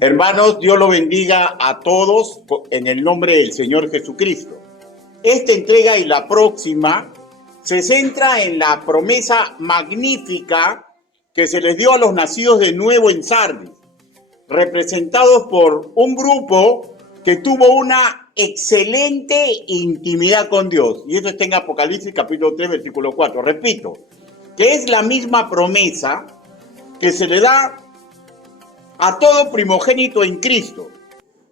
Hermanos, Dios lo bendiga a todos en el nombre del Señor Jesucristo. Esta entrega y la próxima se centra en la promesa magnífica que se les dio a los nacidos de nuevo en Sardis, representados por un grupo que tuvo una excelente intimidad con Dios. Y eso está en Apocalipsis capítulo 3, versículo 4. Repito, que es la misma promesa que se le da a todo primogénito en Cristo.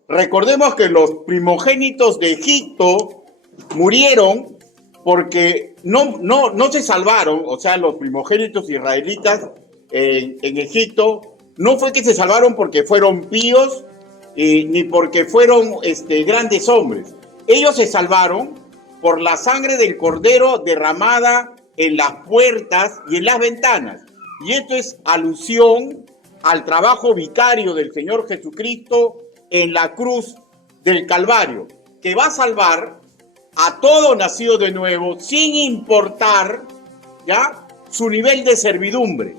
Recordemos que los primogénitos de Egipto murieron porque no se salvaron, o sea, los primogénitos israelitas en Egipto, no fue que se salvaron porque fueron píos, ni porque fueron grandes hombres. Ellos se salvaron por la sangre del cordero derramada en las puertas y en las ventanas. Y esto es alusión al trabajo vicario del Señor Jesucristo en la cruz del Calvario, que va a salvar a todo nacido de nuevo sin importar ya su nivel de servidumbre.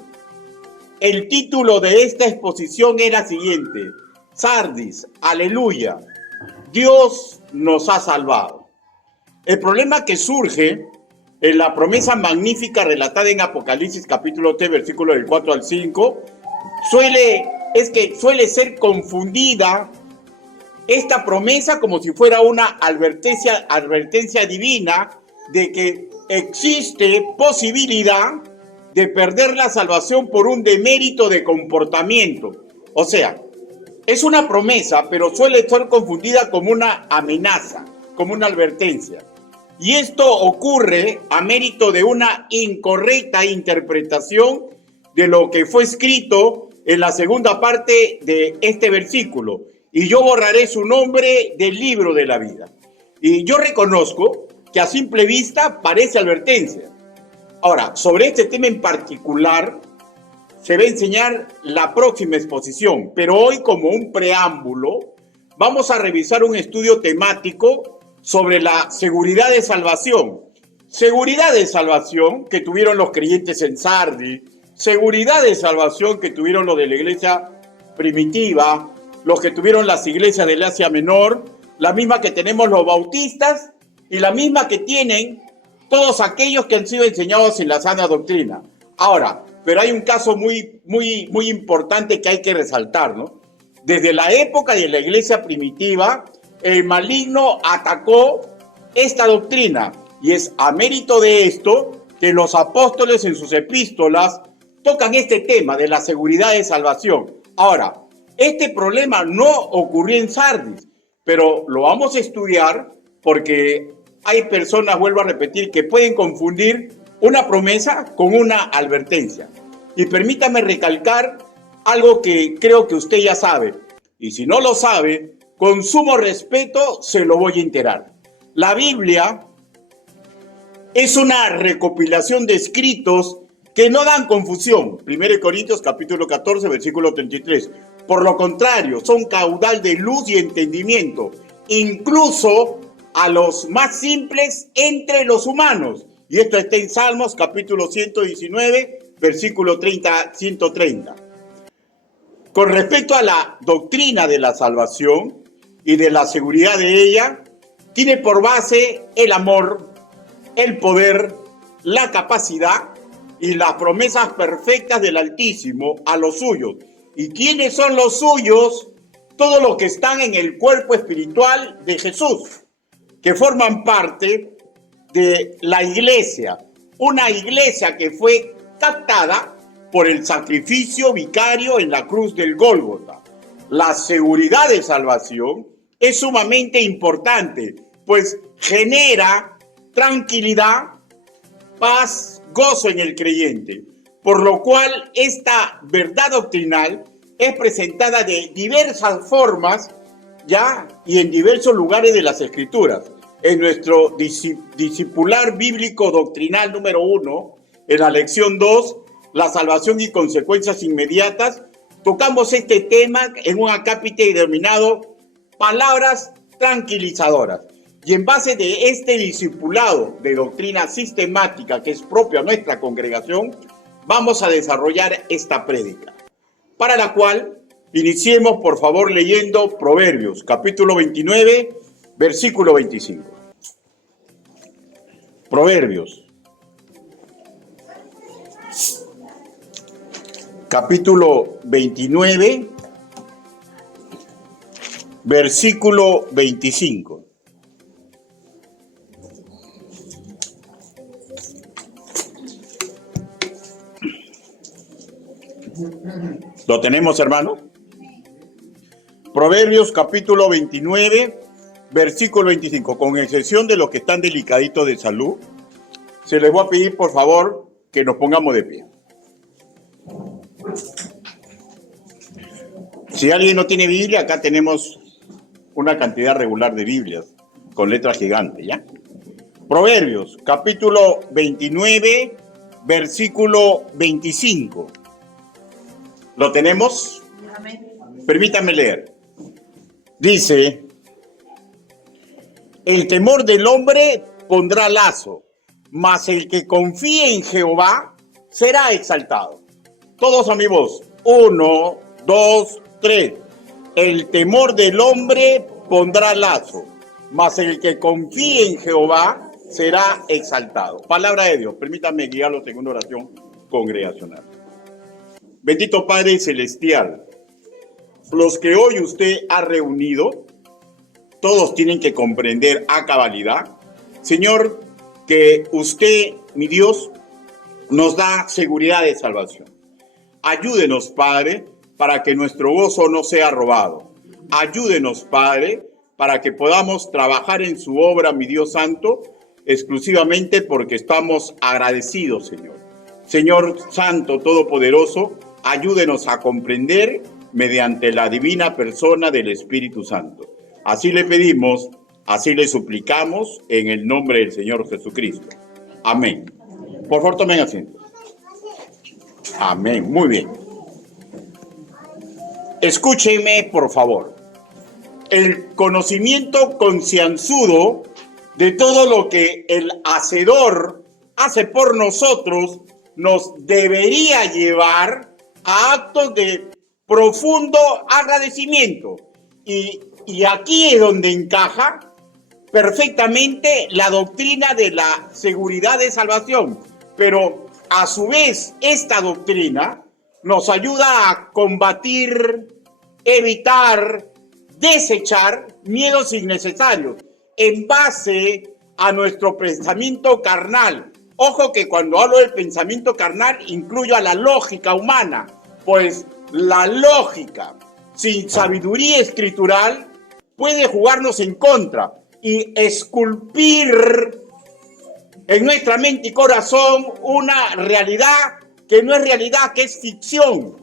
El título de esta exposición era siguiente: Sardis, aleluya, Dios nos ha salvado. El problema que surge en la promesa magnífica relatada en Apocalipsis capítulo 3, versículos del 4 al 5, suele ser confundida esta promesa como si fuera una advertencia divina de que existe posibilidad de perder la salvación por un demérito de comportamiento. O sea, es una promesa, pero suele ser confundida como una amenaza, como una advertencia. Y esto ocurre a mérito de una incorrecta interpretación de lo que fue escrito en la segunda parte de este versículo. Y yo borraré su nombre del libro de la vida. Y yo reconozco que a simple vista parece advertencia. Ahora, sobre este tema en particular se va a enseñar la próxima exposición, pero hoy, como un preámbulo, vamos a revisar un estudio temático sobre la seguridad de salvación. Seguridad de salvación que tuvieron los creyentes en Sardis, seguridad de salvación que tuvieron los de la iglesia primitiva, los que tuvieron las iglesias del Asia Menor, la misma que tenemos los bautistas y la misma que tienen todos aquellos que han sido enseñados en la sana doctrina. Ahora, pero hay un caso muy importante que hay que resaltar, ¿no? Desde la época de la iglesia primitiva, el maligno atacó esta doctrina, y es a mérito de esto que los apóstoles en sus epístolas tocan este tema de la seguridad de salvación. Ahora, este problema no ocurrió en Sardis, pero lo vamos a estudiar porque hay personas, vuelvo a repetir, que pueden confundir una promesa con una advertencia. Y permítame recalcar algo que creo que usted ya sabe, y si no lo sabe, con sumo respeto se lo voy a enterar. La Biblia es una recopilación de escritos que no dan confusión. 1 Corintios capítulo 14, versículo 33. Por lo contrario, son caudal de luz y entendimiento, incluso a los más simples entre los humanos. Y esto está en Salmos capítulo 119, versículo 130. Con respecto a la doctrina de la salvación y de la seguridad de ella, tiene por base el amor, el poder, la capacidad y las promesas perfectas del Altísimo a los suyos. ¿Y quiénes son los suyos? Todos los que están en el cuerpo espiritual de Jesús, que forman parte de la iglesia, una iglesia que fue captada por el sacrificio vicario en la cruz del Gólgota. La seguridad de salvación es sumamente importante, pues genera tranquilidad, paz, gozo en el creyente, por lo cual esta verdad doctrinal es presentada de diversas formas ya y en diversos lugares de las Escrituras. En nuestro discipular bíblico doctrinal número 1, en la lección 2, la salvación y consecuencias inmediatas, tocamos este tema en un acápite denominado palabras tranquilizadoras. Y en base de este discipulado de doctrina sistemática que es propio a nuestra congregación, vamos a desarrollar esta prédica, para la cual Iniciemos, por favor, leyendo Proverbios, capítulo 29, versículo 25. Proverbios, capítulo 29, versículo 25. ¿Lo tenemos, hermano? Proverbios capítulo 29, versículo 25. Con excepción de los que están delicaditos de salud, se les voy a pedir, por favor, que nos pongamos de pie. Si alguien no tiene Biblia, acá tenemos una cantidad regular de Biblias con letras gigantes, ¿ya? Proverbios capítulo 29, versículo 25. ¿Lo tenemos? Amén. Permítanme leer. Dice: el temor del hombre pondrá lazo, mas el que confíe en Jehová será exaltado. Todos a mi voz. 1, 2, 3. El temor del hombre pondrá lazo, mas el que confíe en Jehová será exaltado. Palabra de Dios. Permítanme guiarlos en una oración congregacional. Bendito Padre Celestial, los que hoy usted ha reunido, todos tienen que comprender a cabalidad, Señor, que usted, mi Dios, nos da seguridad de salvación. Ayúdenos, Padre, para que nuestro gozo no sea robado. Ayúdenos, Padre, para que podamos trabajar en su obra, mi Dios Santo, exclusivamente porque estamos agradecidos, Señor. Señor Santo Todopoderoso, ayúdenos a comprender mediante la divina persona del Espíritu Santo. Así le pedimos, así le suplicamos, en el nombre del Señor Jesucristo. Amén. Por favor, tomen asiento. Amén. Muy bien. Escúchenme, por favor. El conocimiento concienzudo de todo lo que el Hacedor hace por nosotros nos debería llevar a actos de profundo agradecimiento. Y aquí es donde encaja perfectamente la doctrina de la seguridad de salvación. Pero a su vez, esta doctrina nos ayuda a combatir, evitar, desechar miedos innecesarios en base a nuestro pensamiento carnal. Ojo que cuando hablo del pensamiento carnal incluyo a la lógica humana, pues la lógica sin sabiduría escritural puede jugarnos en contra y esculpir en nuestra mente y corazón una realidad que no es realidad, que es ficción,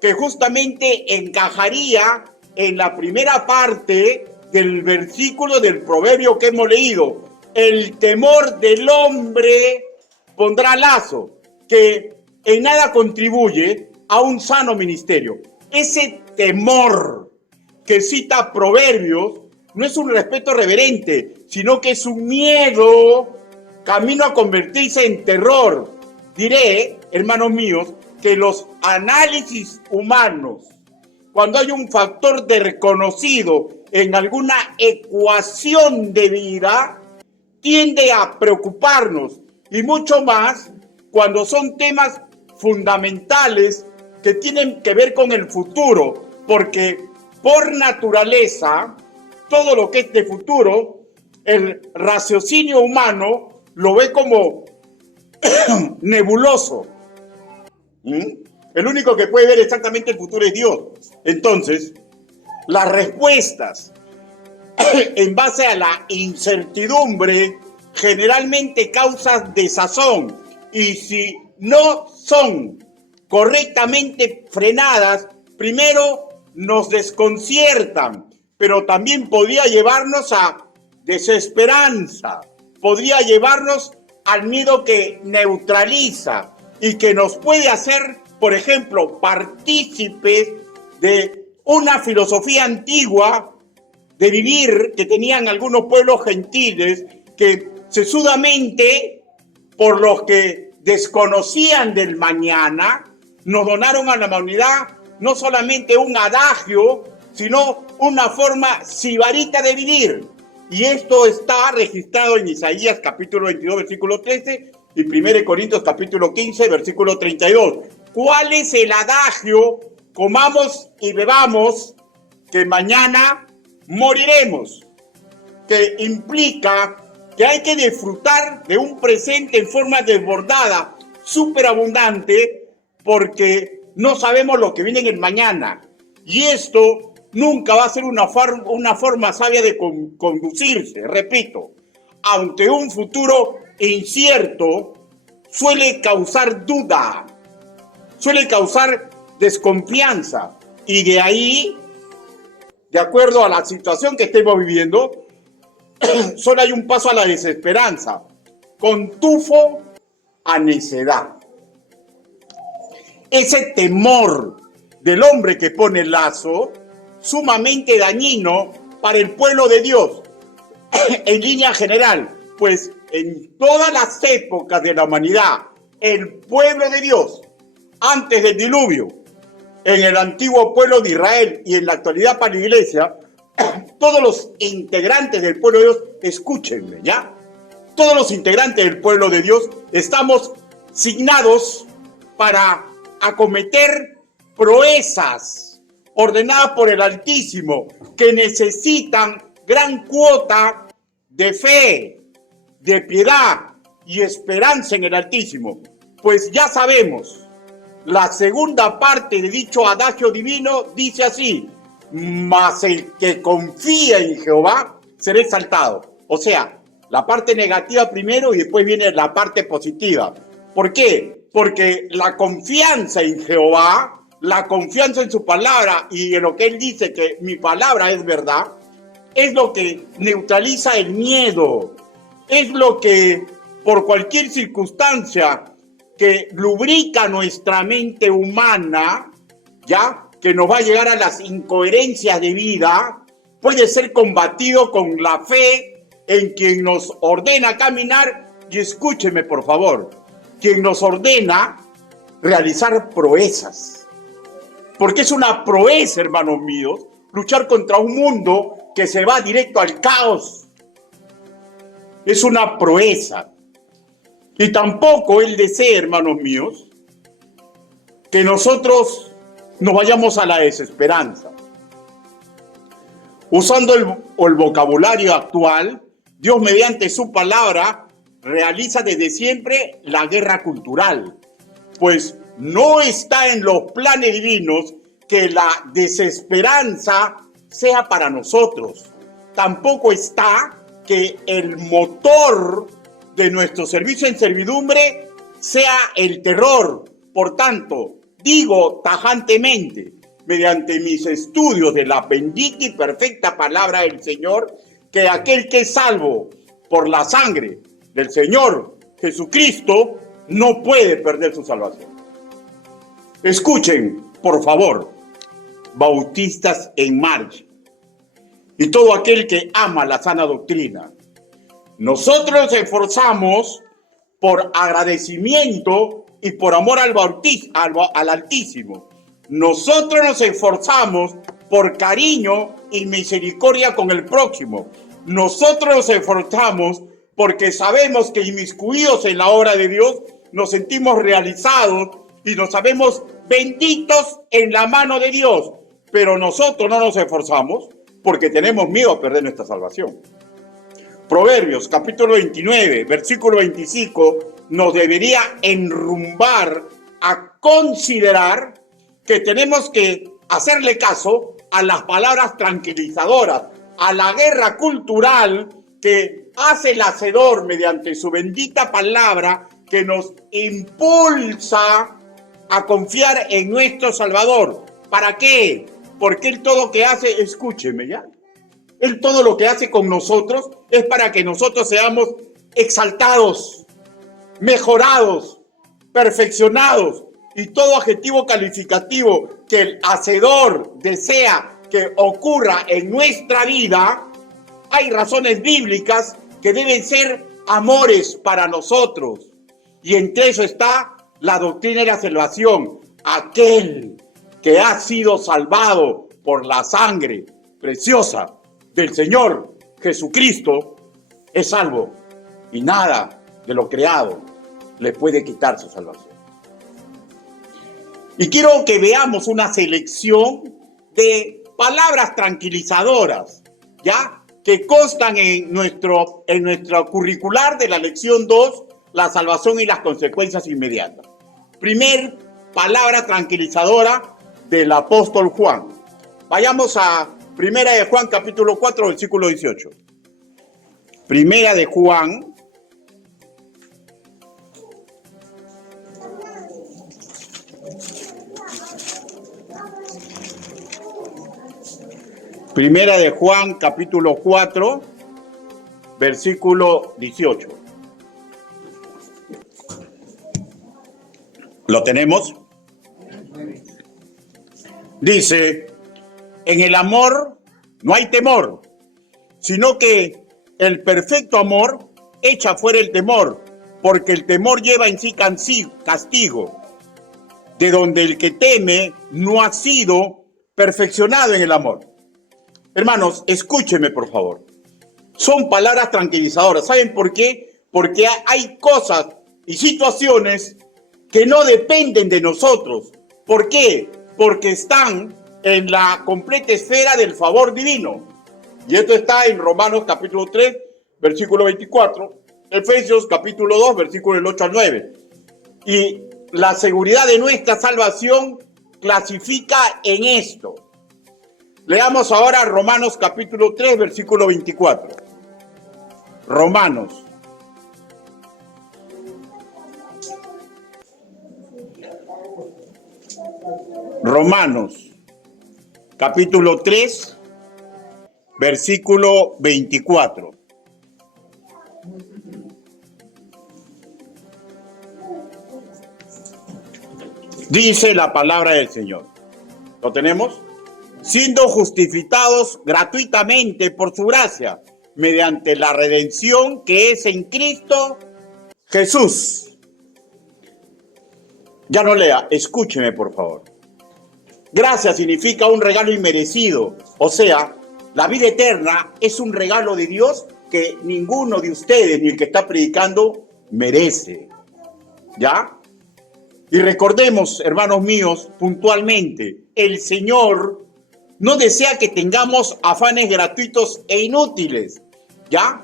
que justamente encajaría en la primera parte del versículo del proverbio que hemos leído. El temor del hombre pondrá lazo, que en nada contribuye a un sano ministerio. Ese temor que cita Proverbios no es un respeto reverente, sino que es un miedo camino a convertirse en terror. Diré, hermanos míos, que los análisis humanos, cuando hay un factor desconocido en alguna ecuación de vida, tiende a preocuparnos, y mucho más cuando son temas fundamentales que tienen que ver con el futuro, porque por naturaleza, todo lo que es de futuro, el raciocinio humano lo ve como nebuloso. El único que puede ver exactamente el futuro es Dios. Entonces, las respuestas en base a la incertidumbre generalmente causan desazón, y si no son correctamente frenadas, primero nos desconciertan, pero también podría llevarnos a desesperanza, podría llevarnos al miedo que neutraliza y que nos puede hacer, por ejemplo, partícipes de una filosofía antigua de vivir que tenían algunos pueblos gentiles que sesudamente, por los que desconocían del mañana, nos donaron a la humanidad no solamente un adagio, sino una forma sibarita de vivir. Y esto está registrado en Isaías capítulo 22, versículo 13 y 1 Corintios capítulo 15, versículo 32. ¿Cuál es el adagio? Comamos y bebamos, que mañana moriremos. Que implica que hay que disfrutar de un presente en forma desbordada, superabundante, porque no sabemos lo que viene en el mañana. Y esto nunca va a ser una forma sabia de conducirse, repito. Ante un futuro incierto, suele causar duda, suele causar desconfianza. Y de ahí, de acuerdo a la situación que estemos viviendo, solo hay un paso a la desesperanza, con tufo a necedad. Ese temor del hombre que pone el lazo, sumamente dañino para el pueblo de Dios, en línea general, pues en todas las épocas de la humanidad, el pueblo de Dios, antes del diluvio, en el antiguo pueblo de Israel y en la actualidad para la iglesia, todos los integrantes del pueblo de Dios, escúchenme, ¿ya? Todos los integrantes del pueblo de Dios estamos signados para acometer proezas ordenadas por el Altísimo, que necesitan gran cuota de fe, de piedad y esperanza en el Altísimo. Pues ya sabemos, la segunda parte de dicho adagio divino dice así: mas el que confía en Jehová será exaltado. O sea, la parte negativa primero y después viene la parte positiva. ¿Por qué? Porque la confianza en Jehová, la confianza en su palabra y en lo que él dice, que mi palabra es verdad, es lo que neutraliza el miedo, es lo que por cualquier circunstancia que lubrica nuestra mente humana, ¿ya?, que nos va a llegar a las incoherencias de vida, puede ser combatido con la fe en quien nos ordena caminar. Y escúcheme, por favor, quien nos ordena realizar proezas. Porque es una proeza, hermanos míos, luchar contra un mundo que se va directo al caos. Es una proeza. Y tampoco Él desea, hermanos míos, que nosotros nos vayamos a la desesperanza. Usando el vocabulario actual, Dios mediante su palabra realiza desde siempre la guerra cultural, pues no está en los planes divinos que la desesperanza sea para nosotros. Tampoco está que el motor de nuestro servicio en servidumbre sea el terror. Por tanto, digo tajantemente, mediante mis estudios de la bendita y perfecta palabra del Señor, que aquel que es salvo por la sangre del Señor Jesucristo no puede perder su salvación. Escuchen, por favor, bautistas en marcha y todo aquel que ama la sana doctrina. Nosotros nos esforzamos por agradecimiento y por amor al Altísimo. Nosotros nos esforzamos por cariño y misericordia con el prójimo. Nosotros nos esforzamos porque sabemos que inmiscuidos en la obra de Dios nos sentimos realizados y nos sabemos benditos en la mano de Dios. Pero nosotros no nos esforzamos porque tenemos miedo a perder nuestra salvación. Proverbios capítulo 29, versículo 25, nos debería enrumbar a considerar que tenemos que hacerle caso a las palabras tranquilizadoras, a la guerra cultural que hace el Hacedor mediante su bendita palabra, que nos impulsa a confiar en nuestro Salvador. ¿Para qué? Porque Él todo lo que hace, escúcheme ya, Él todo lo que hace con nosotros es para que nosotros seamos exaltados, mejorados, perfeccionados, y todo adjetivo calificativo que el Hacedor desea que ocurra en nuestra vida, hay razones bíblicas que deben ser amores para nosotros. Y entre eso está la doctrina de la salvación. Aquel que ha sido salvado por la sangre preciosa del Señor Jesucristo, es salvo. Y nada de lo creado le puede quitar su salvación. Y quiero que veamos una selección de palabras tranquilizadoras, ¿ya? Que constan en nuestro curricular de la lección 2, la salvación y las consecuencias inmediatas. Primer palabra tranquilizadora del apóstol Juan. Vayamos a Primera de Juan, capítulo 4, versículo 18. Primera de Juan, Primera de Juan, capítulo 4, versículo 18. ¿Lo tenemos? Dice, en el amor no hay temor, sino que el perfecto amor echa fuera el temor, porque el temor lleva en sí castigo, de donde el que teme no ha sido perfeccionado en el amor. Hermanos, escúchenme por favor. Son palabras tranquilizadoras. ¿Saben por qué? Porque hay cosas y situaciones que no dependen de nosotros. ¿Por qué? Porque están en la completa esfera del favor divino. Y esto está en Romanos capítulo 3, versículo 24, Efesios capítulo 2, versículo del 8 al 9. Y la seguridad de nuestra salvación clasifica en esto. Leamos ahora Romanos capítulo 3, versículo 24. Romanos. Romanos capítulo 3, versículo 24. Dice la palabra del Señor. ¿Lo tenemos? Siendo justificados gratuitamente por su gracia, mediante la redención que es en Cristo Jesús. Ya no lea, escúcheme por favor. Gracia significa un regalo inmerecido, o sea, la vida eterna es un regalo de Dios que ninguno de ustedes, ni el que está predicando, merece. ¿Ya? Y recordemos, hermanos míos, puntualmente, el Señor no desea que tengamos afanes gratuitos e inútiles, ¿ya?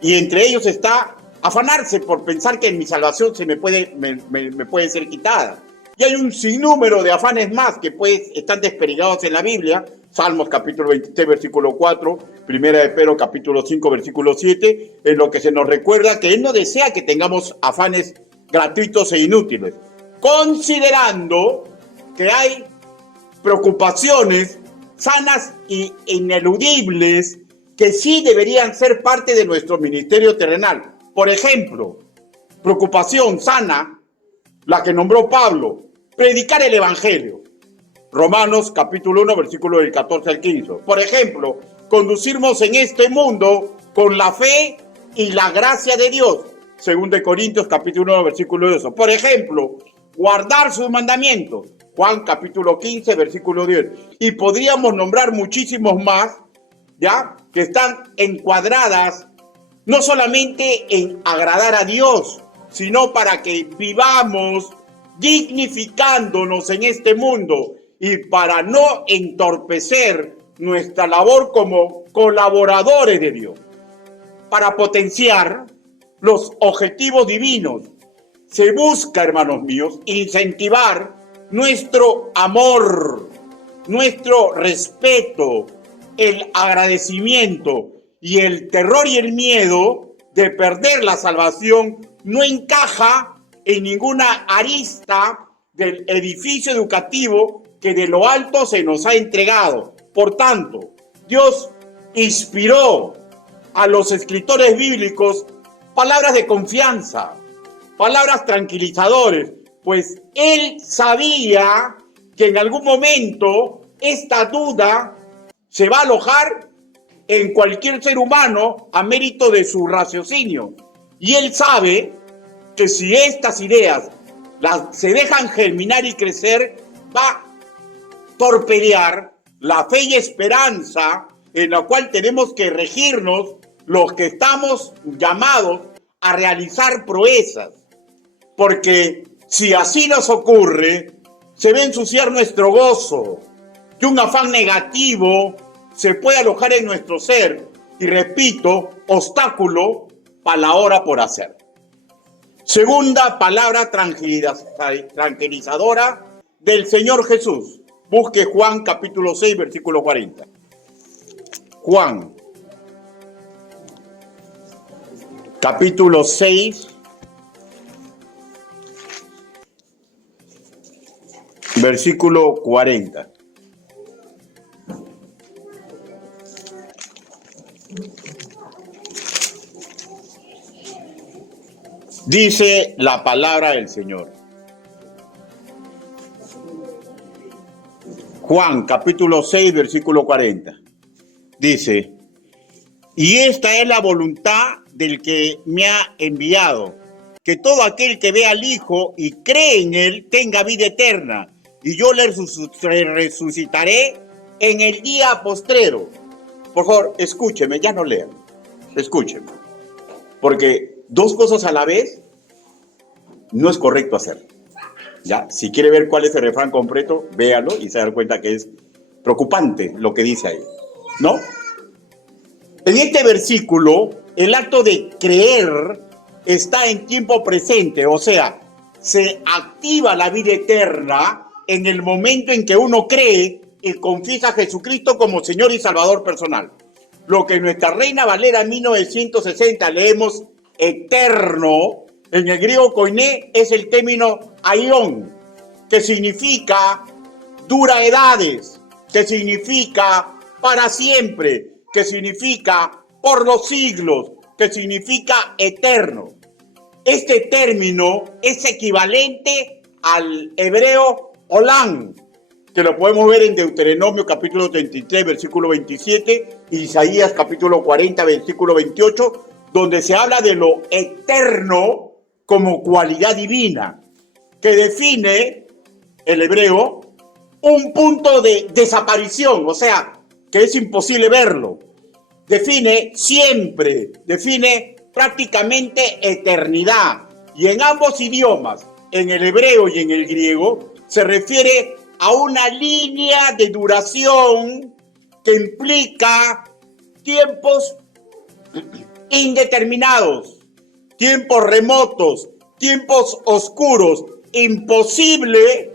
Y entre ellos está afanarse por pensar que mi salvación me puede ser quitada. Y hay un sinnúmero de afanes más que están desperdigados en la Biblia. Salmos capítulo 23, versículo 4, Primera de Pedro capítulo 5, versículo 7, en lo que se nos recuerda que Él no desea que tengamos afanes gratuitos e inútiles, considerando que hay preocupaciones sanas e ineludibles que sí deberían ser parte de nuestro ministerio terrenal. Por ejemplo, preocupación sana, la que nombró Pablo, predicar el Evangelio. Romanos capítulo 1, versículo del 14 al 15. Por ejemplo, conducirnos en este mundo con la fe y la gracia de Dios. 2 Corintios capítulo 1, versículo 2. Por ejemplo, guardar sus mandamientos. Juan capítulo 15, versículo 10. Y podríamos nombrar muchísimos más, ¿ya? Que están encuadradas no solamente en agradar a Dios, sino para que vivamos dignificándonos en este mundo y para no entorpecer nuestra labor como colaboradores de Dios. Para potenciar los objetivos divinos, se busca, hermanos míos, incentivar nuestro amor, nuestro respeto, el agradecimiento, y el terror y el miedo de perder la salvación no encaja en ninguna arista del edificio educativo que de lo alto se nos ha entregado. Por tanto, Dios inspiró a los escritores bíblicos palabras de confianza, palabras tranquilizadoras, pues Él sabía que en algún momento esta duda se va a alojar en cualquier ser humano a mérito de su raciocinio. Y Él sabe que si estas ideas se dejan germinar y crecer, va torpedear la fe y esperanza en la cual tenemos que regirnos los que estamos llamados a realizar proezas. Porque si así nos ocurre, se va a ensuciar nuestro gozo, que un afán negativo se puede alojar en nuestro ser y, repito, obstáculo para la hora por hacer. Segunda palabra tranquilizadora del Señor Jesús. Busque Juan capítulo 6, versículo 40. Juan capítulo 6, versículo 40. Dice la palabra del Señor. Juan capítulo 6, versículo 40. Dice: y esta es la voluntad del que me ha enviado, que todo aquel que ve al Hijo y cree en él tenga vida eterna, y yo le resucitaré en el día postrero. Por favor, escúcheme, ya no lean. Escúcheme. Porque dos cosas a la vez no es correcto hacer. ¿Ya? Si quiere ver cuál es el refrán completo, véalo y se da cuenta que es preocupante lo que dice ahí, ¿no? En este versículo, el acto de creer está en tiempo presente, o sea, se activa la vida eterna en el momento en que uno cree y confiesa a Jesucristo como Señor y Salvador personal. Lo que en nuestra Reina Valera 1960 leemos eterno, en el griego koiné es el término aión, que significa dura edades, que significa para siempre, que significa por los siglos, que significa eterno. Este término es equivalente al hebreo olán, que lo podemos ver en Deuteronomio capítulo 33, versículo 27, Isaías capítulo 40, versículo 28, donde se habla de lo eterno como cualidad divina, que define el hebreo un punto de desaparición, o sea, que es imposible verlo. Define siempre, define prácticamente eternidad. Y en ambos idiomas, en el hebreo y en el griego, se refiere a una línea de duración que implica tiempos indeterminados, tiempos remotos, tiempos oscuros, imposible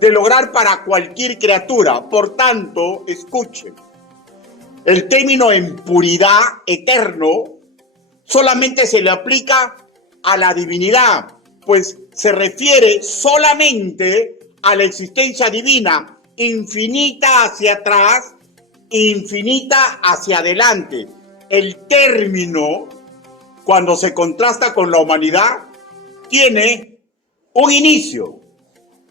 de lograr para cualquier criatura. Por tanto, escuchen, el término en puridad, eterno, solamente se le aplica a la divinidad, pues se refiere solamente a la existencia divina, infinita hacia atrás, infinita hacia adelante. El término, cuando se contrasta con la humanidad, tiene un inicio,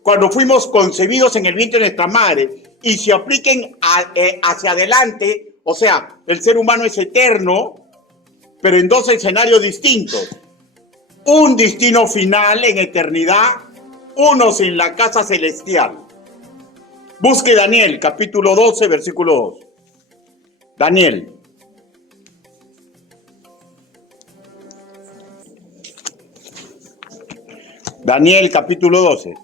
cuando fuimos concebidos en el vientre de nuestra madre, y se apliquen hacia adelante, o sea, el ser humano es eterno, pero en dos escenarios distintos. Un destino final en eternidad, unos en la casa celestial. Busque Daniel, capítulo 12, versículo 2. Daniel. Daniel, capítulo 12.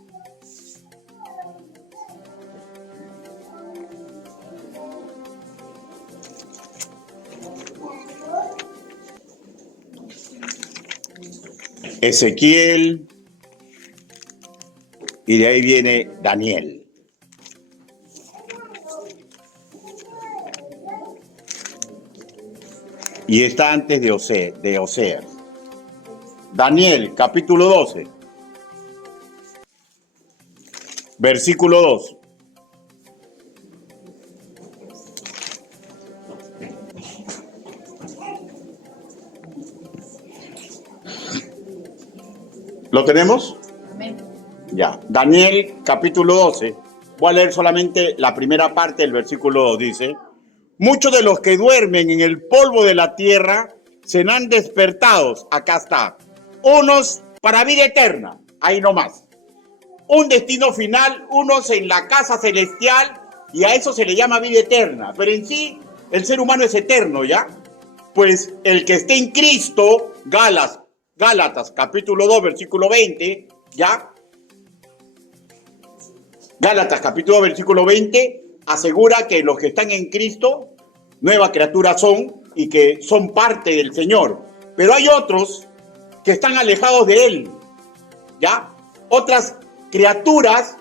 Ezequiel, y de ahí viene Daniel. Y está antes de Oseas. Daniel, capítulo 12, versículo 2. ¿Lo tenemos? Amén. Ya. Daniel, capítulo 12. Voy a leer solamente la primera parte del versículo 2. Dice: muchos de los que duermen en el polvo de la tierra serán despertados. Acá está. Unos para vida eterna. Ahí nomás. Un destino final, unos en la casa celestial y a eso se le llama vida eterna. Pero en sí, el ser humano es eterno, ¿ya? Pues el que esté en Cristo, Gálatas capítulo 2, versículo 20, ¿ya? Gálatas capítulo 2, versículo 20, asegura que los que están en Cristo, nueva criatura son y que son parte del Señor. Pero hay otros que están alejados de Él, ¿ya? Otras criaturas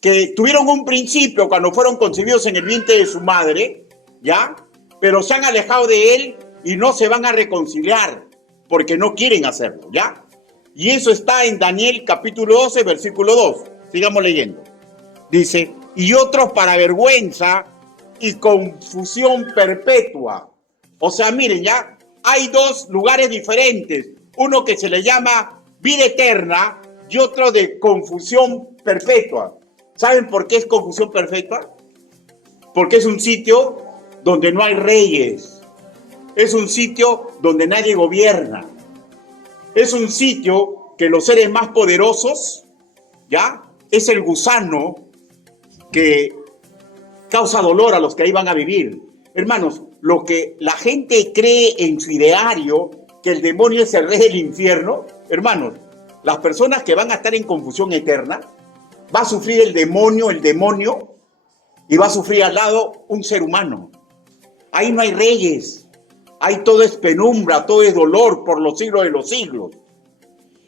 que tuvieron un principio cuando fueron concebidos en el vientre de su madre, ¿ya? Pero se han alejado de Él y no se van a reconciliar porque no quieren hacerlo, ¿ya? Y eso está en Daniel capítulo 12, versículo 2. Sigamos leyendo. Dice, y otros para vergüenza y confusión perpetua. O sea, miren, ya hay dos lugares diferentes. Uno que se le llama vida eterna y otro de confusión perpetua. ¿Saben por qué es confusión perpetua? Porque es un sitio donde no hay reyes. Es un sitio donde nadie gobierna. Es un sitio que los seres más poderosos, ¿ya? Es el gusano que causa dolor a los que ahí van a vivir. Hermanos, lo que la gente cree en su ideario, que el demonio es el rey del infierno, hermanos, las personas que van a estar en confusión eterna, va a sufrir el demonio, y va a sufrir al lado un ser humano. Ahí no hay reyes, ahí todo es penumbra, todo es dolor por los siglos de los siglos.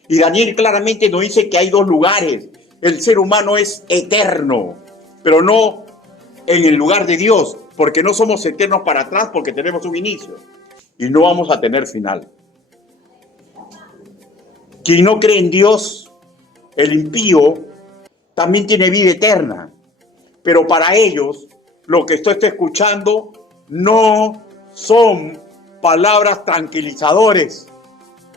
Y Daniel claramente nos dice que hay dos lugares. El ser humano es eterno, pero no en el lugar de Dios, porque no somos eternos para atrás, porque tenemos un inicio y no vamos a tener final. Quien no cree en Dios, el impío, también tiene vida eterna, pero para ellos lo que estoy escuchando no son palabras tranquilizadores.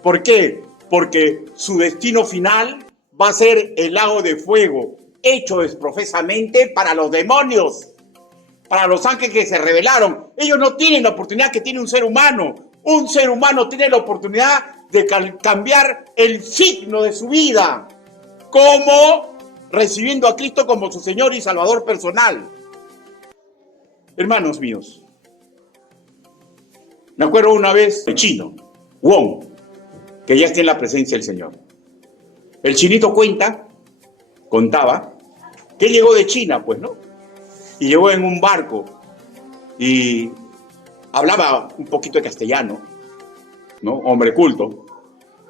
¿Por qué? Porque su destino final va a ser el lago de fuego, hecho desprofesamente para los demonios, para los ángeles que se rebelaron. Ellos no tienen la oportunidad que tiene un ser humano. Un ser humano tiene la oportunidad de cambiar el signo de su vida. ¿Cómo? Recibiendo a Cristo como su Señor y Salvador personal. Hermanos míos, me acuerdo una vez de chino, Wong, que ya está en la presencia del Señor. El chinito contaba, que llegó de China, pues, ¿no? Y llegó en un barco y hablaba un poquito de castellano, ¿no? Hombre culto.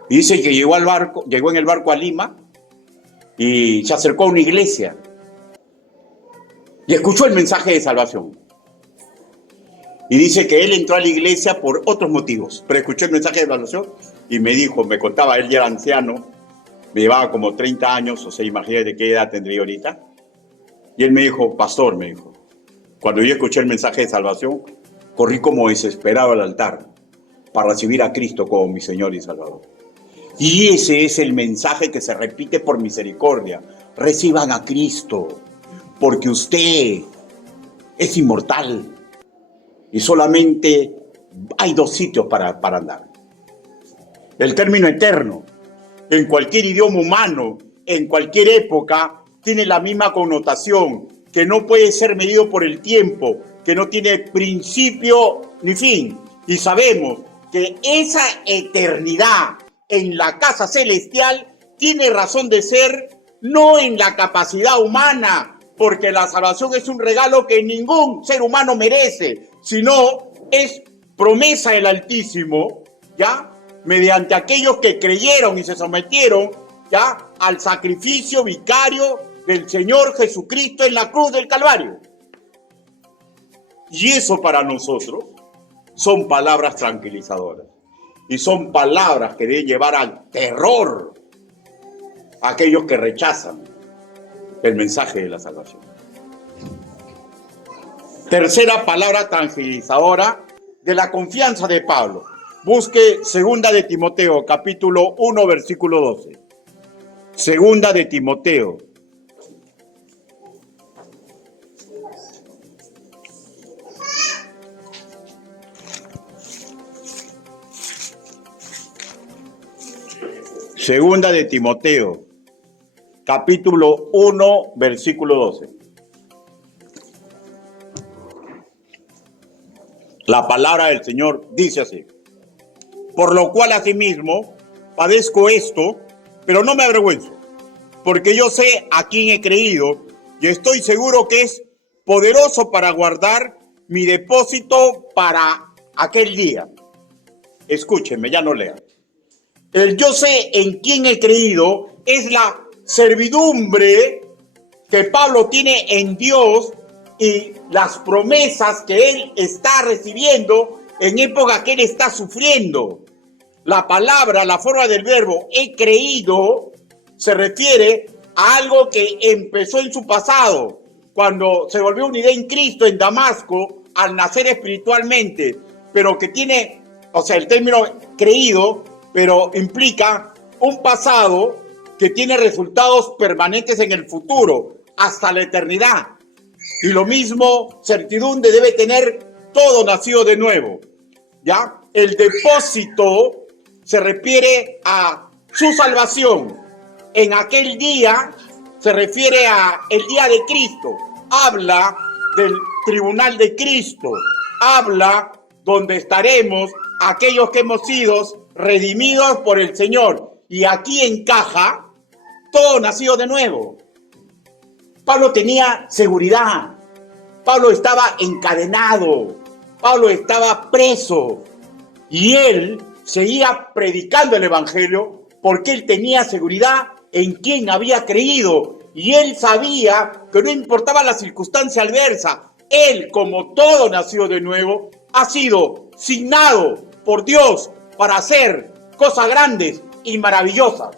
Y dice que llegó en el barco a Lima y se acercó a una iglesia y escuchó el mensaje de salvación. Y dice que él entró a la iglesia por otros motivos, pero escuchó el mensaje de salvación y me contaba, él ya era anciano, me llevaba como 30 años, o sea, imagínate qué edad tendría ahorita. Y él me dijo, pastor, cuando yo escuché el mensaje de salvación, corrí como desesperado al altar para recibir a Cristo como mi Señor y Salvador. Y ese es el mensaje que se repite por misericordia. Reciban a Cristo, porque usted es inmortal. Y solamente hay dos sitios para andar. El término eterno, en cualquier idioma humano, en cualquier época, tiene la misma connotación, que no puede ser medido por el tiempo, que no tiene principio ni fin. Y sabemos que esa eternidad en la casa celestial tiene razón de ser no en la capacidad humana, porque la salvación es un regalo que ningún ser humano merece, sino es promesa del Altísimo, ¿ya? Mediante aquellos que creyeron y se sometieron, ¿ya? Al sacrificio vicario del Señor Jesucristo en la cruz del Calvario. Y eso para nosotros son palabras tranquilizadoras. Y son palabras que deben llevar al terror a aquellos que rechazan el mensaje de la salvación. Tercera palabra tranquilizadora de la confianza de Pablo. Busque Segunda de Timoteo, capítulo 1, versículo 12. Segunda de Timoteo. Segunda de Timoteo, capítulo 1, versículo 12. La palabra del Señor dice así: por lo cual asimismo padezco esto, pero no me avergüenzo, porque yo sé a quién he creído y estoy seguro que es poderoso para guardar mi depósito para aquel día. Escúchenme, ya no lean. El yo sé en quién he creído es la servidumbre que Pablo tiene en Dios y las promesas que él está recibiendo en época que él está sufriendo. La palabra, la forma del verbo he creído se refiere a algo que empezó en su pasado, cuando se volvió unidad en Cristo en Damasco al nacer espiritualmente, pero que tiene, o sea, el término creído, pero implica un pasado que tiene resultados permanentes en el futuro, hasta la eternidad. Y lo mismo certidumbre debe tener todo nacido de nuevo, ¿ya? El depósito se refiere a su salvación. En aquel día se refiere a el día de Cristo. Habla del tribunal de Cristo. Habla donde estaremos aquellos que hemos sido redimidos por el Señor. Y aquí encaja todo nacido de nuevo. Pablo tenía seguridad. Pablo estaba encadenado. Pablo estaba preso. Y él seguía predicando el evangelio porque él tenía seguridad en quién había creído. Y él sabía que no importaba la circunstancia adversa. Él, como todo nacido de nuevo, ha sido signado por Dios para hacer cosas grandes y maravillosas.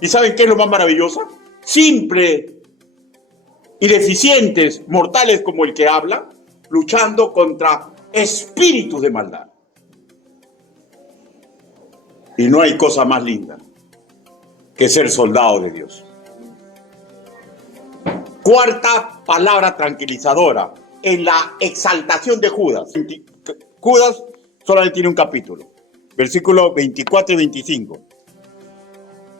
¿Y saben qué es lo más maravilloso? Simple y deficientes mortales como el que habla, luchando contra espíritus de maldad. Y no hay cosa más linda que ser soldado de Dios. Cuarta palabra tranquilizadora en la exaltación de Judas. Judas solamente tiene un capítulo, versículos 24 y 25.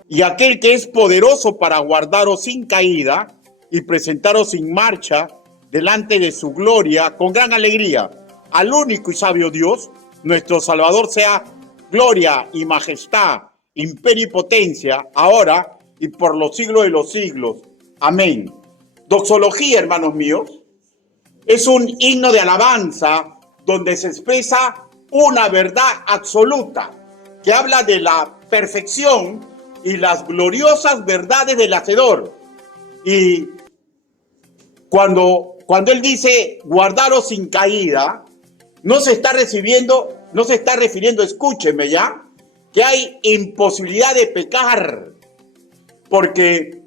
Y aquel que es poderoso para guardaros sin caída y presentaros sin marcha delante de su gloria con gran alegría, al único y sabio Dios, nuestro Salvador, sea gloria y majestad, imperio y potencia, ahora y por los siglos de los siglos. Amén. Doxología, hermanos míos, es un himno de alabanza donde se expresa una verdad absoluta que habla de la perfección y las gloriosas verdades del Hacedor. Y cuando él dice guardaros sin caída, no se está refiriendo, escúcheme ya, que hay imposibilidad de pecar. Porque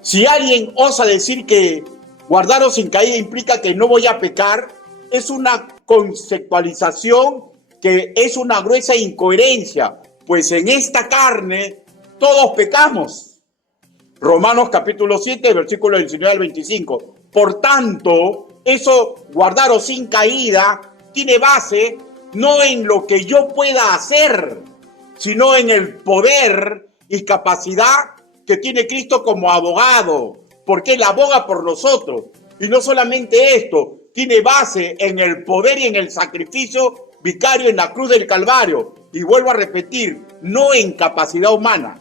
si alguien osa decir que guardaros sin caída implica que no voy a pecar, es una conceptualización que es una gruesa incoherencia, pues en esta carne todos pecamos. Romanos capítulo 7, versículos 19 al 25. Por tanto, eso, guardaros sin caída, tiene base no en lo que yo pueda hacer, sino en el poder y capacidad que tiene Cristo como abogado, porque Él aboga por nosotros. Y no solamente esto, tiene base en el poder y en el sacrificio vicario en la cruz del Calvario. Y vuelvo a repetir, no en capacidad humana.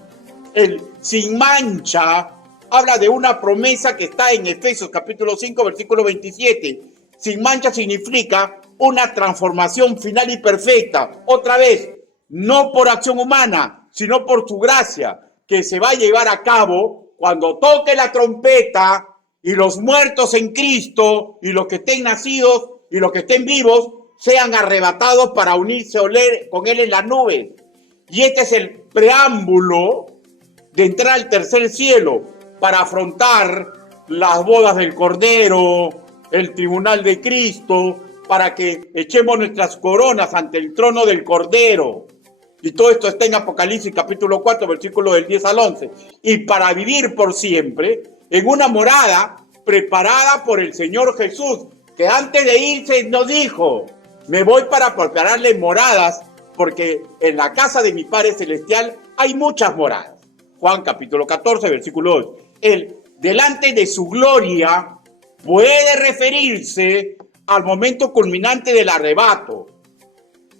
El sin mancha habla de una promesa que está en Efesios capítulo 5, versículo 27. Sin mancha significa una transformación final y perfecta. Otra vez, no por acción humana, sino por su gracia, que se va a llevar a cabo cuando toque la trompeta y los muertos en Cristo y los que estén nacidos y los que estén vivos sean arrebatados para unirse con Él en la nube. Y este es el preámbulo de entrar al tercer cielo para afrontar las bodas del Cordero, el tribunal de Cristo, para que echemos nuestras coronas ante el trono del Cordero. Y todo esto está en Apocalipsis capítulo 4, versículos del 10 al 11. Y para vivir por siempre en una morada preparada por el Señor Jesús, que antes de irse nos dijo: me voy para prepararle moradas, porque en la casa de mi Padre Celestial hay muchas moradas. Juan capítulo 14, versículo 2. Él, delante de su gloria, puede referirse al momento culminante del arrebato.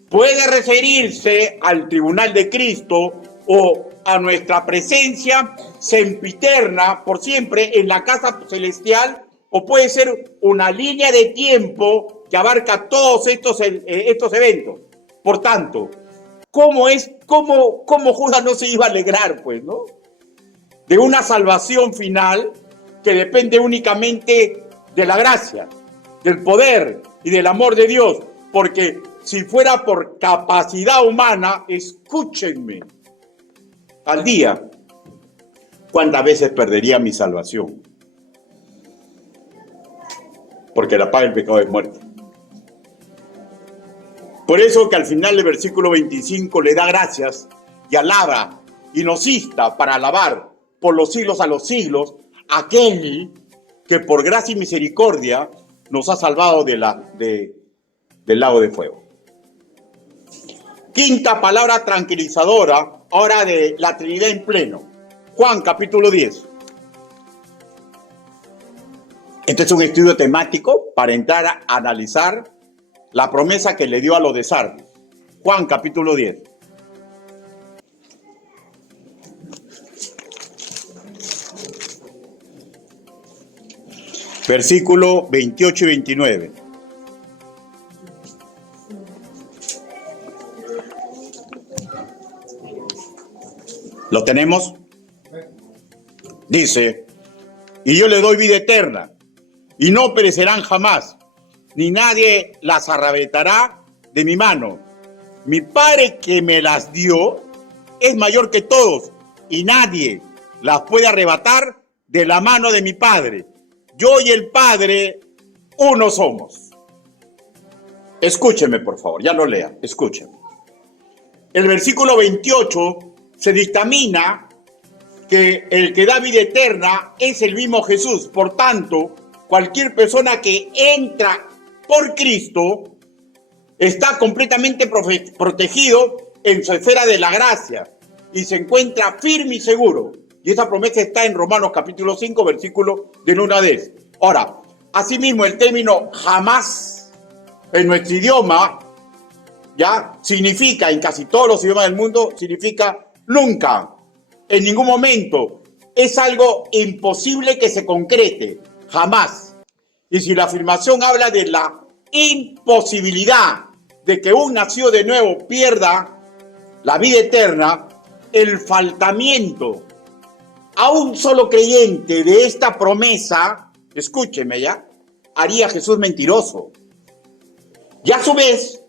Puede referirse al tribunal de Cristo o a nuestra presencia sempiterna por siempre en la casa celestial, o puede ser una línea de tiempo que abarca todos estos eventos. Por tanto, ¿cómo Judas no se iba a alegrar, pues, ¿no? De una salvación final que depende únicamente de la gracia, del poder y del amor de Dios, porque si fuera por capacidad humana, escúchenme, al día, ¿cuántas veces perdería mi salvación? Porque la paga del pecado es muerte. Por eso que al final del versículo 25 le da gracias y alaba y nos insta para alabar por los siglos a los siglos aquel que por gracia y misericordia nos ha salvado del lago de fuego. Quinta palabra tranquilizadora, ahora de la Trinidad en pleno. Juan capítulo 10. Este es un estudio temático para entrar a analizar la promesa que le dio a los de Sardis. Juan capítulo 10. Versículo 28 y 29. ¿Lo tenemos? Dice, y yo le doy vida eterna, y no perecerán jamás, ni nadie las arrebatará de mi mano. Mi Padre que me las dio es mayor que todos, y nadie las puede arrebatar de la mano de mi Padre. Yo y el Padre, uno somos. Escúcheme, por favor, ya lo lea, escúcheme. El versículo 28 se dictamina que el que da vida eterna es el mismo Jesús. Por tanto, cualquier persona que entra por Cristo está completamente protegido en su esfera de la gracia y se encuentra firme y seguro. Y esa promesa está en Romanos capítulo 5, versículo del 1 a 10. Ahora, asimismo, el término jamás en nuestro idioma ya significa, en casi todos los idiomas del mundo, significa nunca, en ningún momento. Es algo imposible que se concrete, jamás. Y si la afirmación habla de la imposibilidad de que un nacido de nuevo pierda la vida eterna, el faltamiento a un solo creyente de esta promesa, escúcheme ya, haría a Jesús mentiroso. Y a su vez,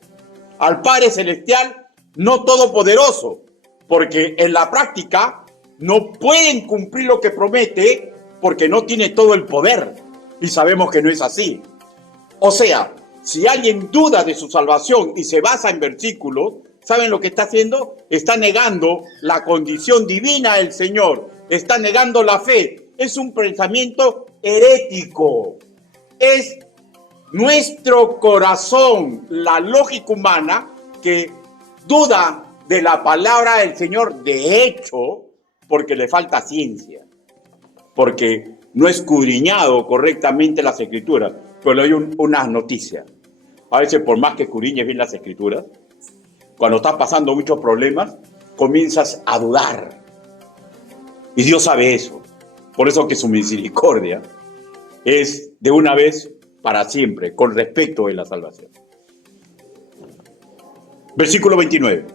al Padre Celestial no todopoderoso, porque en la práctica no pueden cumplir lo que promete porque no tiene todo el poder. Y sabemos que no es así. O sea, si alguien duda de su salvación y se basa en versículos, ¿saben lo que está haciendo? Está negando la condición divina del Señor. Está negando la fe. Es un pensamiento herético. Es nuestro corazón, la lógica humana, que duda de la palabra del Señor, de hecho, porque le falta ciencia, porque no ha escudriñado correctamente las Escrituras. Pero le doy una noticia. A veces, por más que escudriñes bien las Escrituras, cuando estás pasando muchos problemas, comienzas a dudar. Y Dios sabe eso. Por eso que su misericordia es de una vez para siempre, con respecto de la salvación. Versículo 29.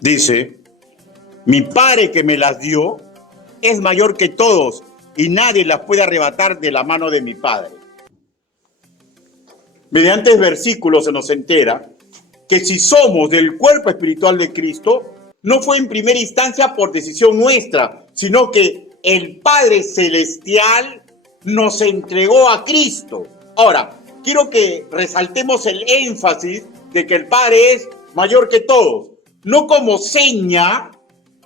Dice, mi Padre que me las dio es mayor que todos y nadie las puede arrebatar de la mano de mi Padre. Mediante el versículo se nos entera que si somos del cuerpo espiritual de Cristo, no fue en primera instancia por decisión nuestra, sino que el Padre Celestial nos entregó a Cristo. Ahora, quiero que resaltemos el énfasis de que el Padre es mayor que todos, no como seña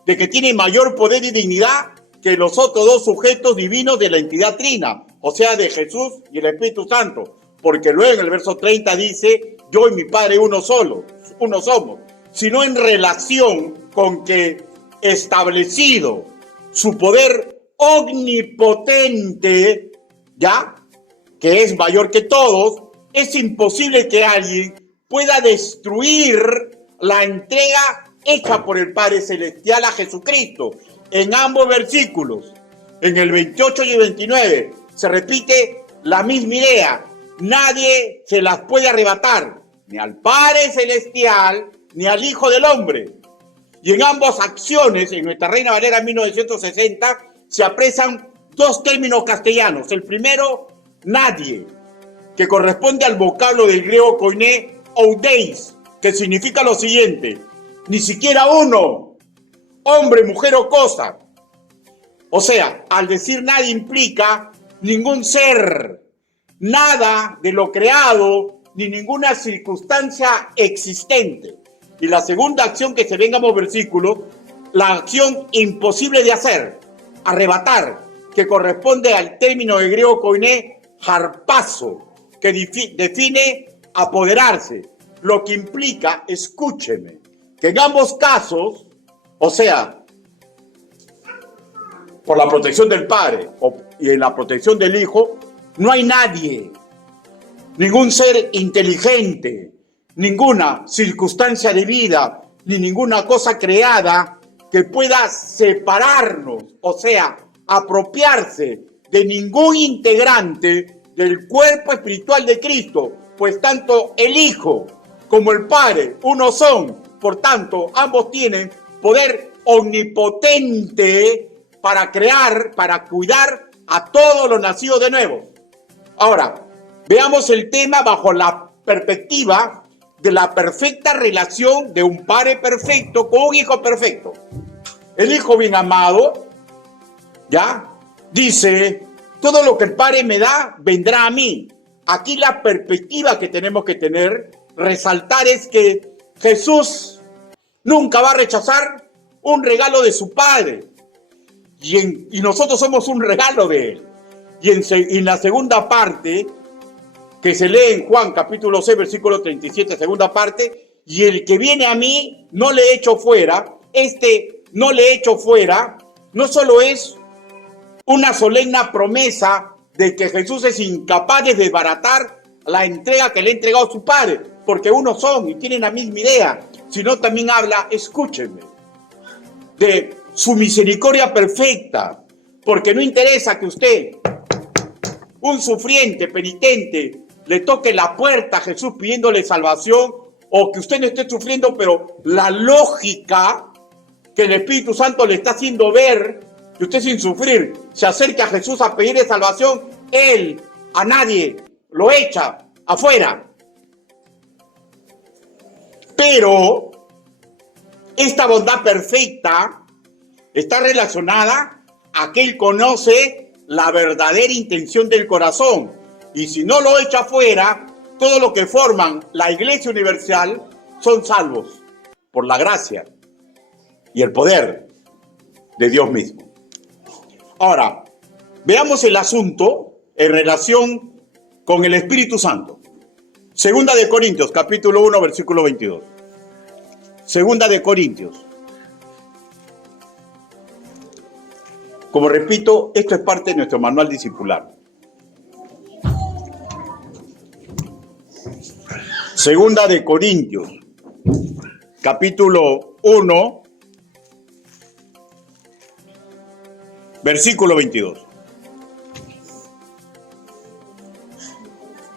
de que tiene mayor poder y dignidad que los otros dos sujetos divinos de la entidad trina, o sea, de Jesús y el Espíritu Santo, porque luego en el verso 30 dice, yo y mi Padre uno somos, sino en relación con que establecido su poder omnipotente, ¿ya? Que es mayor que todos, es imposible que alguien pueda destruir la entrega hecha por el Padre Celestial a Jesucristo. En ambos versículos, en el 28 y el 29, se repite la misma idea. Nadie se las puede arrebatar, ni al Padre Celestial, ni al Hijo del Hombre. Y en ambas acciones, en nuestra Reina Valera 1960, se apresan dos términos castellanos. El primero, nadie, que corresponde al vocablo del griego koiné oudeis, que significa lo siguiente: ni siquiera uno, hombre, mujer o cosa. O sea, al decir nadie implica ningún ser, nada de lo creado, ni ninguna circunstancia existente. Y la segunda acción que se ve en ambos versículos, la acción imposible de hacer, arrebatar, que corresponde al término de griego koiné harpazo, que define apoderarse, lo que implica, escúcheme, que en ambos casos, o sea, por la protección del Padre y en la protección del Hijo, no hay nadie, ningún ser inteligente, ninguna circunstancia de vida, ni ninguna cosa creada que pueda separarnos, o sea, apropiarse de ningún integrante del cuerpo espiritual de Cristo, pues tanto el Hijo como el Padre uno son, por tanto, ambos tienen poder omnipotente para crear, para cuidar a todos los nacidos de nuevo. Ahora, veamos el tema bajo la perspectiva de la perfecta relación de un padre perfecto con un hijo perfecto. El hijo bien amado, ¿ya? Dice, todo lo que el Padre me da, vendrá a mí. Aquí la perspectiva que tenemos que tener, resaltar, es que Jesús nunca va a rechazar un regalo de su Padre. Y nosotros somos un regalo de Él. Y en la segunda parte, que se lee en Juan capítulo 6, versículo 37, segunda parte, y el que viene a mí no le echo fuera, no le echo fuera, no solo es una solemne promesa de que Jesús es incapaz de desbaratar la entrega que le ha entregado su Padre, porque uno son y tienen la misma idea, sino también habla, escúchenme, de su misericordia perfecta, porque no interesa que usted, un sufriente, penitente, le toque la puerta a Jesús pidiéndole salvación, o que usted no esté sufriendo, pero la lógica que el Espíritu Santo le está haciendo ver, que usted sin sufrir se acerque a Jesús a pedirle salvación, Él a nadie lo echa afuera. Pero esta bondad perfecta está relacionada a que Él conoce la verdadera intención del corazón. Y si no lo echa afuera, todo lo que forman la Iglesia Universal son salvos por la gracia y el poder de Dios mismo. Ahora, veamos el asunto en relación con el Espíritu Santo. Segunda de Corintios, capítulo 1, versículo 22. Segunda de Corintios. Como repito, esto es parte de nuestro manual discipular. Segunda de Corintios, capítulo 1, versículo 22.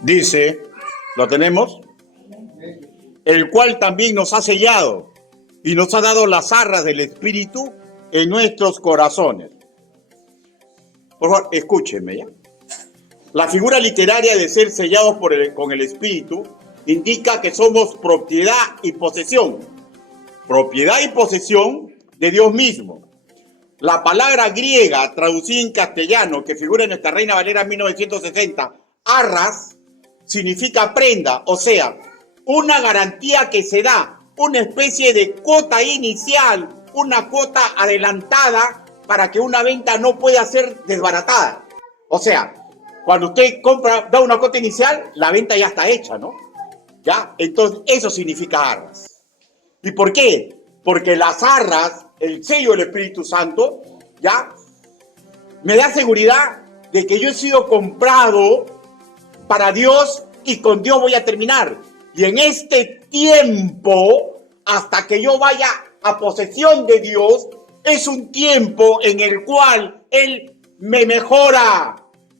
Dice, ¿lo tenemos? El cual también nos ha sellado y nos ha dado las arras del Espíritu en nuestros corazones. Por favor, escúchenme, ¿ya? La figura literaria de ser sellados con el Espíritu indica que somos propiedad y posesión. Propiedad y posesión de Dios mismo. La palabra griega traducida en castellano que figura en nuestra Reina Valera 1960, arras, significa prenda, o sea, una garantía que se da, una especie de cuota inicial, una cuota adelantada para que una venta no pueda ser desbaratada. O sea, cuando usted compra, da una cuota inicial, la venta ya está hecha, ¿no? ¿Ya? Entonces, eso significa arras. ¿Y por qué? Porque las arras, el sello del Espíritu Santo, ¿ya? me da seguridad de que yo he sido comprado para Dios y con Dios voy a terminar. Y en este tiempo, hasta que yo vaya a posesión de Dios, es un tiempo en el cual Él me mejora,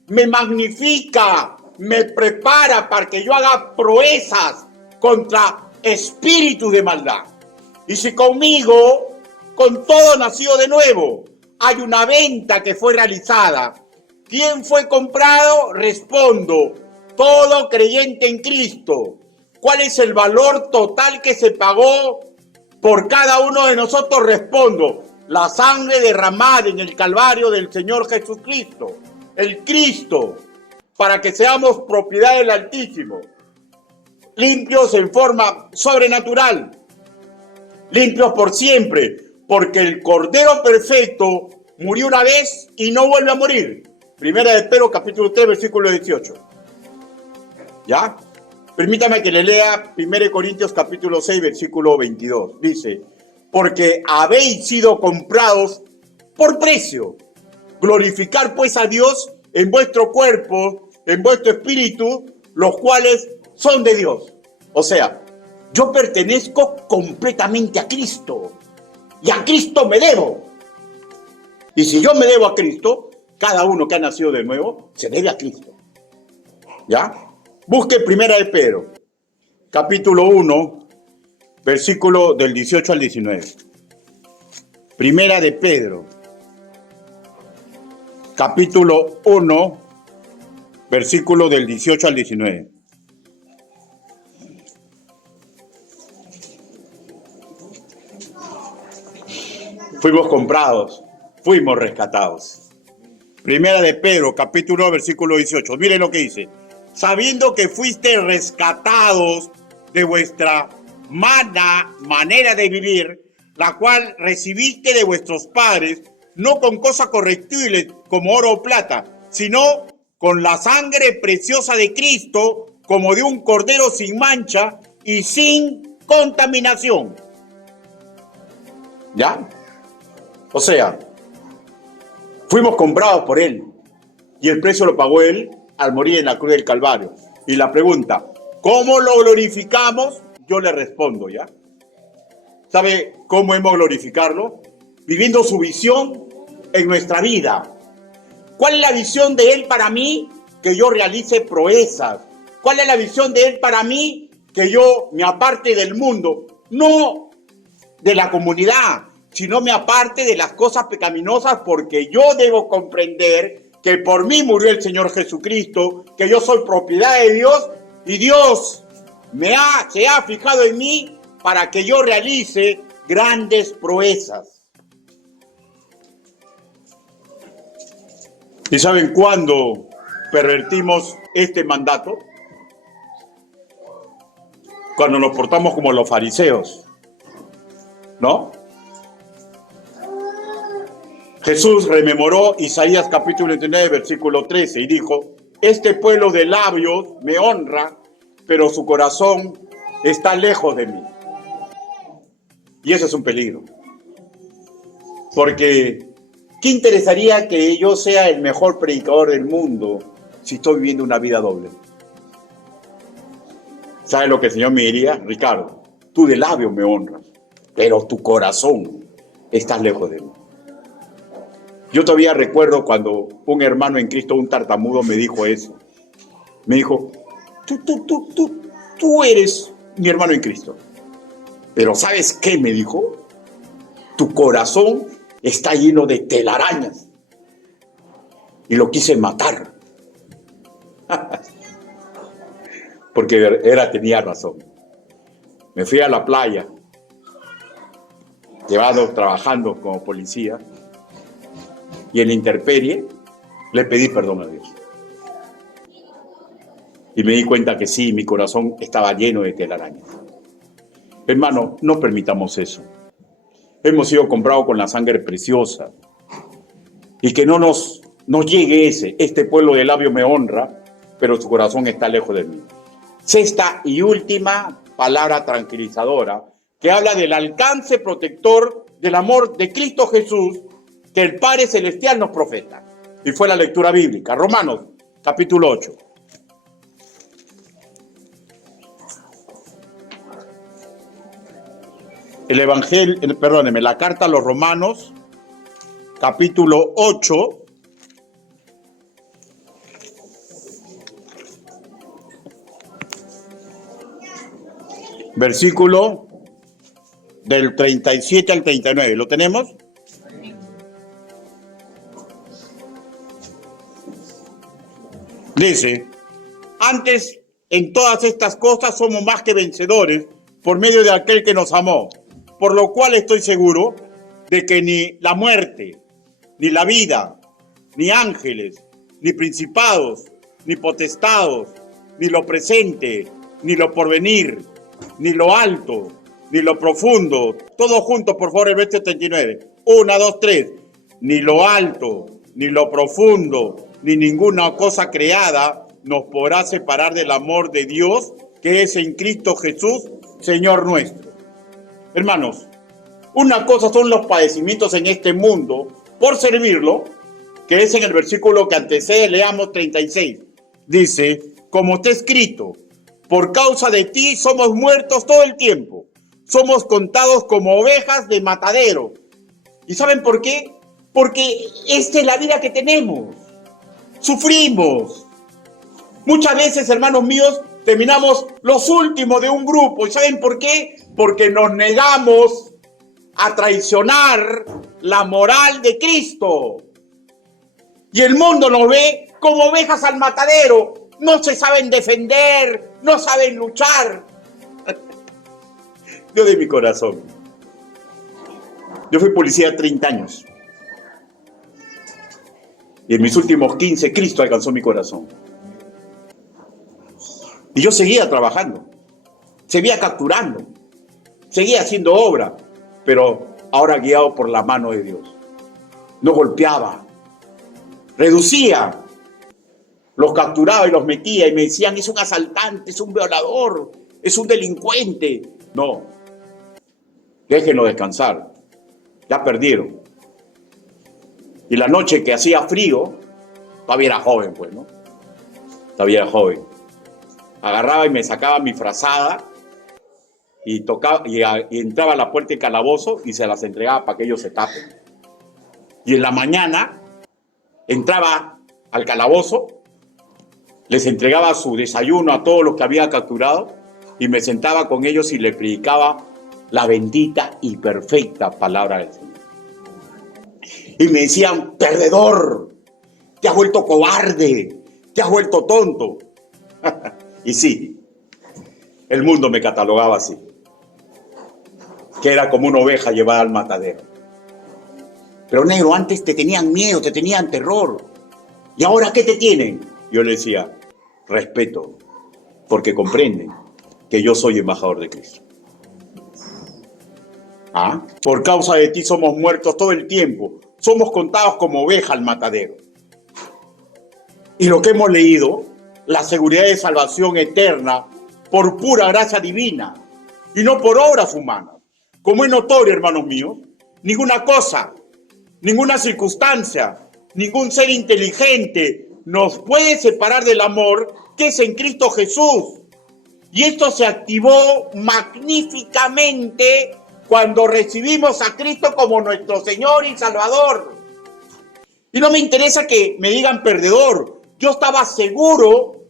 me magnifica, me prepara para que yo haga proezas contra espíritus de maldad. Y si conmigo, con todo nacido de nuevo, hay una venta que fue realizada, ¿quién fue comprado? Respondo, todo creyente en Cristo. ¿Cuál es el valor total que se pagó por cada uno de nosotros? Respondo, la sangre derramada en el Calvario del Señor Jesucristo, el Cristo, para que seamos propiedad del Altísimo, limpios en forma sobrenatural, limpios por siempre, porque el Cordero Perfecto murió una vez y no vuelve a morir. Primera de Pedro, capítulo 3, versículo 18. ¿Ya? Permítame que le lea 1 Corintios, capítulo 6, versículo 22. Dice, porque habéis sido comprados por precio. Glorificar pues a Dios en vuestro cuerpo, en vuestro espíritu, los cuales son de Dios. O sea, yo pertenezco completamente a Cristo. Y a Cristo me debo. Y si yo me debo a Cristo, cada uno que ha nacido de nuevo se debe a Cristo. ¿Ya? Busque Primera de Pedro, capítulo 1, versículo del 18 al 19. Primera de Pedro, capítulo 1, versículo del 18 al 19. Fuimos comprados, fuimos rescatados. Primera de Pedro, capítulo 1, versículo 18. Miren lo que dice. Sabiendo que fuiste rescatados de vuestra mala manera de vivir, la cual recibiste de vuestros padres, no con cosas correctibles como oro o plata, sino con la sangre preciosa de Cristo, como de un cordero sin mancha y sin contaminación. ¿Ya? O sea, fuimos comprados por Él y el precio lo pagó Él al morir en la cruz del Calvario. Y la pregunta, ¿cómo lo glorificamos? Yo le respondo, ¿ya? ¿Sabe cómo hemos glorificarlo? Viviendo su visión en nuestra vida. ¿Cuál es la visión de Él para mí? Que yo realice proezas. ¿Cuál es la visión de Él para mí? Que yo me aparte del mundo, no de la comunidad, sino me aparte de las cosas pecaminosas, porque yo debo comprender que por mí murió el Señor Jesucristo, que yo soy propiedad de Dios y Dios se ha fijado en mí para que yo realice grandes proezas. ¿Y saben cuándo pervertimos este mandato? Cuando nos portamos como los fariseos, ¿no? Jesús rememoró Isaías capítulo 29, versículo 13 y dijo, este pueblo de labios me honra, pero su corazón está lejos de mí. Y eso es un peligro. Porque, ¿qué interesaría que yo sea el mejor predicador del mundo si estoy viviendo una vida doble? ¿Sabe lo que el Señor me diría? Ricardo, tú de labios me honras, pero tu corazón está lejos de mí. Yo todavía recuerdo cuando un hermano en Cristo, un tartamudo, me dijo eso. Me dijo, tú eres mi hermano en Cristo. Pero ¿sabes qué? Me dijo, tu corazón está lleno de telarañas. Y lo quise matar. Porque tenía razón. Me fui a la playa, trabajando como policía, y en la intemperie le pedí perdón a Dios. Y me di cuenta que sí, mi corazón estaba lleno de telarañas. Hermano, no permitamos eso. Hemos sido comprados con la sangre preciosa. Y que no nos llegue este pueblo de labios me honra, pero su corazón está lejos de mí. Sexta y última palabra tranquilizadora, que habla del alcance protector del amor de Cristo Jesús, que el Padre Celestial nos profeta. Y fue la lectura bíblica. Romanos, capítulo 8. El Evangelio, perdóneme, la carta a los Romanos, capítulo 8. Versículo del 37 al 39. ¿Lo tenemos? Dice, antes en todas estas cosas somos más que vencedores por medio de aquel que nos amó, por lo cual estoy seguro de que ni la muerte, ni la vida, ni ángeles, ni principados, ni potestados, ni lo presente, ni lo porvenir, ni lo alto, ni lo profundo, todo junto, por favor, el verso 39. 1, 2, 3. Ni lo alto, ni lo profundo, ni ninguna cosa creada nos podrá separar del amor de Dios que es en Cristo Jesús, Señor nuestro. Hermanos, una cosa son los padecimientos en este mundo por servirlo, que es en el versículo que antecede, leamos 36. Dice, como está escrito, por causa de ti somos muertos todo el tiempo, somos contados como ovejas de matadero. ¿Y saben por qué? Porque esta es la vida que tenemos. Sufrimos. Muchas veces, hermanos míos, terminamos los últimos de un grupo. ¿Y saben por qué? Porque nos negamos a traicionar la moral de Cristo. Y el mundo nos ve como ovejas al matadero. No se saben defender, no saben luchar. Yo de mi corazón. Yo fui policía 30 años. Y en mis últimos 15, Cristo alcanzó mi corazón. Y yo seguía trabajando, seguía capturando, seguía haciendo obra, pero ahora guiado por la mano de Dios. No golpeaba, reducía, los capturaba y los metía y me decían, es un asaltante, es un violador, es un delincuente. No, déjenlo descansar, ya perdieron. Y la noche que hacía frío, todavía era joven, pues, ¿no? Todavía era joven. Agarraba y me sacaba mi frazada y tocaba y entraba a la puerta del calabozo y se las entregaba para que ellos se tapen. Y en la mañana entraba al calabozo, les entregaba su desayuno a todos los que había capturado y me sentaba con ellos y les predicaba la bendita y perfecta palabra del Señor. Y me decían, perdedor, te has vuelto cobarde, te has vuelto tonto. Y sí, el mundo me catalogaba así, que era como una oveja llevada al matadero. Pero negro, antes te tenían miedo, te tenían terror. ¿Y ahora qué te tienen? Yo le decía, respeto, porque comprenden que yo soy embajador de Cristo. ¿Ah? Por causa de ti somos muertos todo el tiempo, somos contados como oveja al matadero. Y lo que hemos leído, la seguridad de salvación eterna por pura gracia divina y no por obras humanas. Como es notorio, hermanos míos, ninguna cosa, ninguna circunstancia, ningún ser inteligente nos puede separar del amor que es en Cristo Jesús. Y esto se activó magníficamente cuando recibimos a Cristo como nuestro Señor y Salvador. Y no me interesa que me digan perdedor. Yo estaba seguro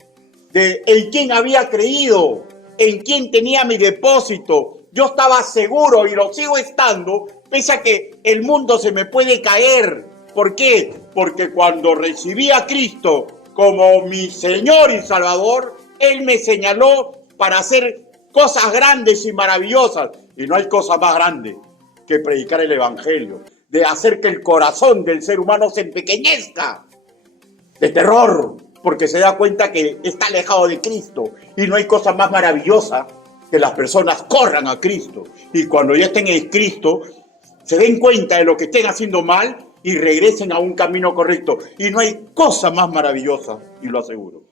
de en quién había creído, en quién tenía mi depósito. Yo estaba seguro y lo sigo estando, pese a que el mundo se me puede caer. ¿Por qué? Porque cuando recibí a Cristo como mi Señor y Salvador, Él me señaló para hacer cosas grandes y maravillosas. Y no hay cosa más grande que predicar el Evangelio, de hacer que el corazón del ser humano se empequeñezca de terror, porque se da cuenta que está alejado de Cristo. Y no hay cosa más maravillosa que las personas corran a Cristo. Y cuando ya estén en Cristo, se den cuenta de lo que estén haciendo mal y regresen a un camino correcto. Y no hay cosa más maravillosa, y lo aseguro,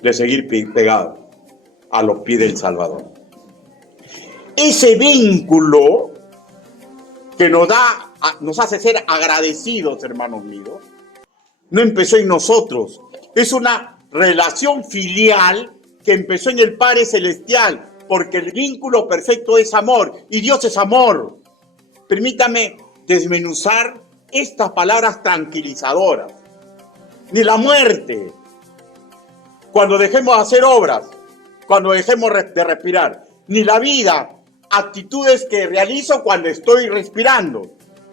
de seguir pegado a los pies del Salvador. Ese vínculo que nos hace ser agradecidos, hermanos míos, no empezó en nosotros. Es una relación filial que empezó en el Padre Celestial, porque el vínculo perfecto es amor y Dios es amor. Permítame desmenuzar estas palabras tranquilizadoras. Ni la muerte, cuando dejemos de hacer obras, cuando dejemos de respirar, ni la vida, actitudes que realizo cuando estoy respirando,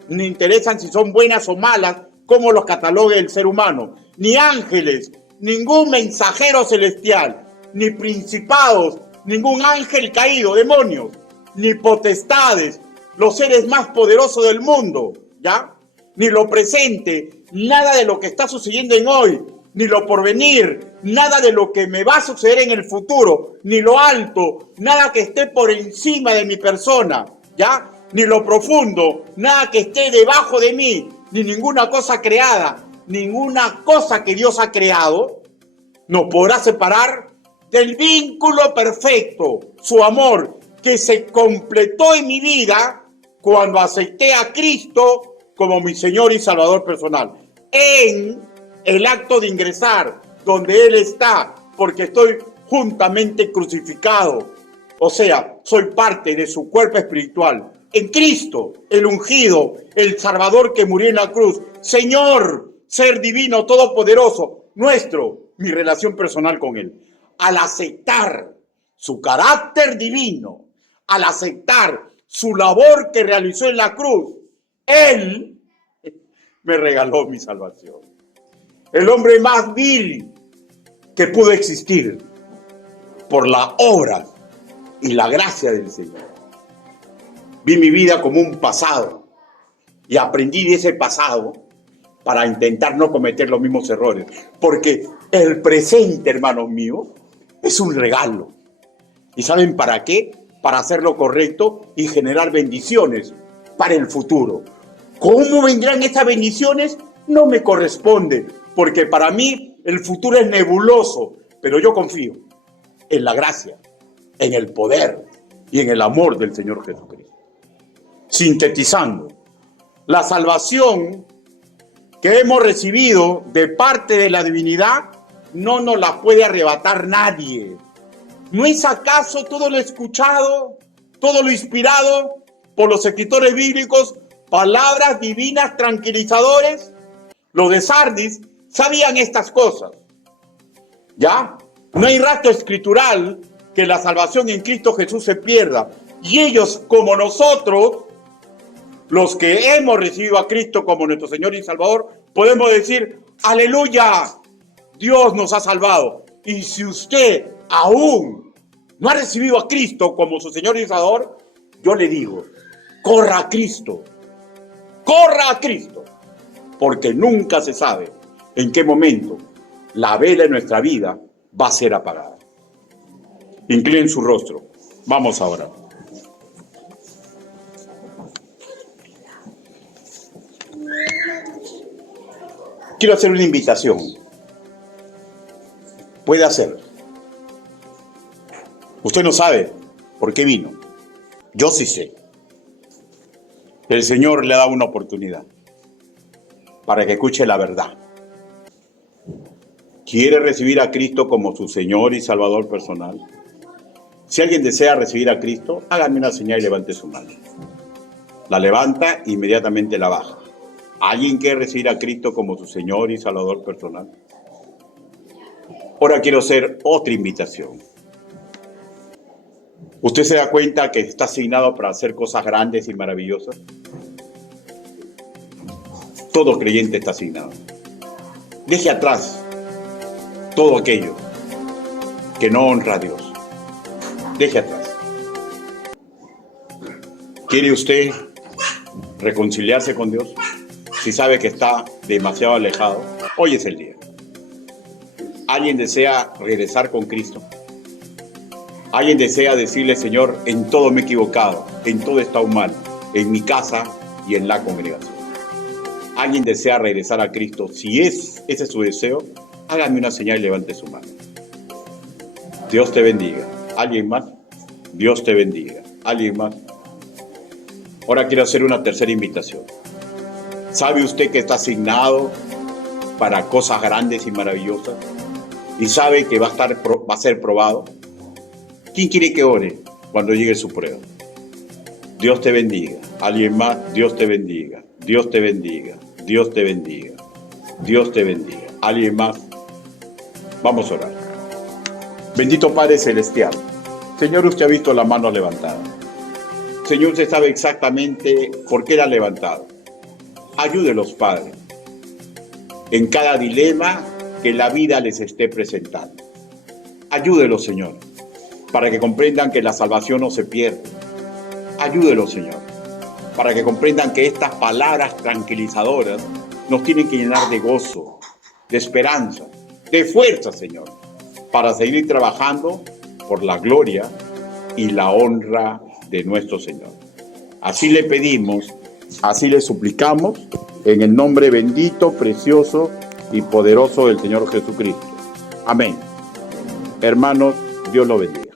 ni interesan si son buenas o malas, cómo los catalogue el ser humano, ni ángeles, ningún mensajero celestial, ni principados, ningún ángel caído, demonios, ni potestades, los seres más poderosos del mundo, ¿ya? Ni lo presente, nada de lo que está sucediendo en hoy, ni lo porvenir, nada de lo que me va a suceder en el futuro, ni lo alto, nada que esté por encima de mi persona, ¿ya? Ni lo profundo, nada que esté debajo de mí, ni ninguna cosa creada, ninguna cosa que Dios ha creado, nos podrá separar del vínculo perfecto, su amor, que se completó en mi vida cuando acepté a Cristo como mi Señor y Salvador personal. En el acto de ingresar donde Él está, porque estoy juntamente crucificado. O sea, soy parte de su cuerpo espiritual. En Cristo, el ungido, el Salvador que murió en la cruz. Señor, ser divino, todopoderoso, mi relación personal con Él. Al aceptar su carácter divino, al aceptar su labor que realizó en la cruz, Él me regaló mi salvación. El hombre más vil que pudo existir por la obra y la gracia del Señor. Vi mi vida como un pasado y aprendí de ese pasado para intentar no cometer los mismos errores. Porque el presente, hermanos míos, es un regalo. ¿Y saben para qué? Para hacer lo correcto y generar bendiciones para el futuro. ¿Cómo vendrán esas bendiciones? No me corresponde, porque para mí el futuro es nebuloso, pero yo confío en la gracia, en el poder y en el amor del Señor Jesucristo. Sintetizando, la salvación que hemos recibido de parte de la divinidad no nos la puede arrebatar nadie. ¿No es acaso todo lo escuchado, todo lo inspirado por los escritores bíblicos, palabras divinas tranquilizadores? Los de Sardis sabían estas cosas, ¿ya? No hay rastro escritural que la salvación en Cristo Jesús se pierda. Y ellos, como nosotros, los que hemos recibido a Cristo como nuestro Señor y Salvador, podemos decir, aleluya, Dios nos ha salvado. Y si usted aún no ha recibido a Cristo como su Señor y Salvador, yo le digo, corra a Cristo, porque nunca se sabe en qué momento la vela de nuestra vida va a ser apagada. Inclinen su rostro, vamos ahora. Quiero hacer una invitación. Puede hacer. Usted no sabe por qué vino. Yo sí sé. El Señor le ha dado una oportunidad para que escuche la verdad. ¿Quiere recibir a Cristo como su Señor y Salvador personal? Si alguien desea recibir a Cristo, hágame una señal y levante su mano. La levanta, inmediatamente la baja. ¿Alguien quiere recibir a Cristo como su Señor y Salvador personal? Ahora quiero hacer otra invitación. ¿Usted se da cuenta que está asignado para hacer cosas grandes y maravillosas? Todo creyente está asignado. Deje atrás todo aquello que no honra a Dios. Deje atrás. ¿Quiere usted reconciliarse con Dios? Si sabe que está demasiado alejado, hoy es el día. ¿Alguien desea regresar con Cristo? ¿Alguien desea decirle, Señor, en todo me he equivocado, en todo he estado mal, en mi casa y en la congregación? ¿Alguien desea regresar a Cristo? Si ese es su deseo, hágame una señal y levante su mano. Dios te bendiga. ¿Alguien más? Dios te bendiga. ¿Alguien más? Ahora quiero hacer una tercera invitación. ¿Sabe usted que está asignado para cosas grandes y maravillosas y sabe que va a ser probado? ¿Quién quiere que ore cuando llegue su prueba? Dios te bendiga. ¿Alguien más? Dios te bendiga. Dios te bendiga. Dios te bendiga. Dios te bendiga. ¿Alguien más? Vamos a orar. Bendito Padre Celestial. Señor, usted ha visto la mano levantada. Señor, usted sabe exactamente por qué la ha levantado. Ayúdelos, Padre, en cada dilema que la vida les esté presentando. Ayúdelos, Señor, para que comprendan que la salvación no se pierde. Ayúdelos, Señor, para que comprendan que estas palabras tranquilizadoras nos tienen que llenar de gozo, de esperanza, de fuerza, Señor, para seguir trabajando por la gloria y la honra de nuestro Señor. Así le pedimos, así le suplicamos, en el nombre bendito, precioso y poderoso del Señor Jesucristo. Amén. Hermanos, Dios los bendiga.